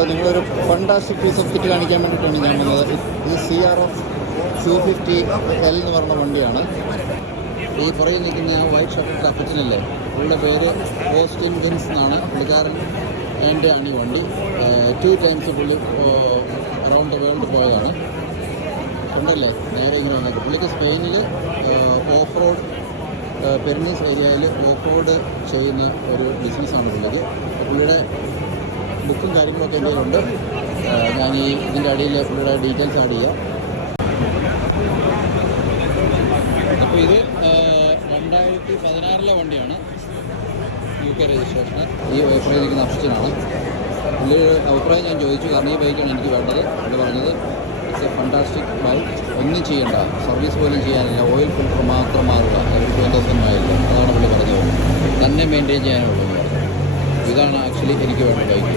Hello, നിങ്ങളൊരു fantastic piece of kit കാണിക്കാൻ വേണ്ടിയിട്ടാണ് ഞാൻ വന്നത്. ഇത് CRF 250L എന്ന് പറഞ്ഞ വണ്ടിയാണ്. ഈ പുറകിൽ നിൽക്കുന്ന വൈറ്റ് ഷർട്ട് അപ്പച്ചനല്ലേ, പുള്ളിയുടെ പേര് ഓസ്റ്റിൻ വിൻസ് എന്നാണ്. പുള്ളിക്കാരൻ എൻ്റെ ആണ് ഈ വണ്ടി. 2 times പുള്ളി അറൗണ്ട് ദ വേൾഡ് പോയതാണ്. ഉണ്ടല്ലേ, നേരെ ഇങ്ങനെ വന്നത്. പുള്ളിക്ക് സ്പെയിനിൽ ഓഫ് റോഡ് പെരിനീസ് ഏരിയയിൽ ഓഫ് റോഡ് ചെയ്യുന്ന ഒരു ബിസിനസ്സാണ് പുള്ളിക്ക്. പുള്ളിയുടെ ബുക്കും കാര്യങ്ങളൊക്കെ എൻ്റെ കയ്യിലുണ്ട്. ഞാൻ ഇതിൻ്റെ അടിയിൽ പുള്ളിയുടെ ഡീറ്റെയിൽസ് ആഡ് ചെയ്യാം. അപ്പോൾ ഇത് 2016 വണ്ടിയാണ്, UK രജിസ്ട്രേഷന്. ഈ അഭിപ്രായത്തിരിക്കുന്ന അപ്സ്റ്റനാണ്. പുള്ളിയുടെ അഭിപ്രായം ഞാൻ ചോദിച്ചു, കാരണം ഈ ബൈക്കാണ് എനിക്ക് വേണ്ടത്. പുള്ളി പറഞ്ഞത് ഇറ്റ്സ് എ ഫണ്ടാസ്റ്റിക് ബൈക്ക്, ഒന്നും ചെയ്യണ്ട, സർവീസ് പോലും ചെയ്യാനില്ല, ഓയിൽ ഫിൽറ്റർ മാത്രം മാറുക, ഒരു 2000 മൈലിൽ. അതാണ് പുള്ളി പറഞ്ഞത്, തന്നെ മെയിൻറ്റെയിൻ ചെയ്യാനുള്ളൂ. ഇതാണ് ആക്ച്വലി എനിക്ക് വേണ്ട ബൈക്ക്.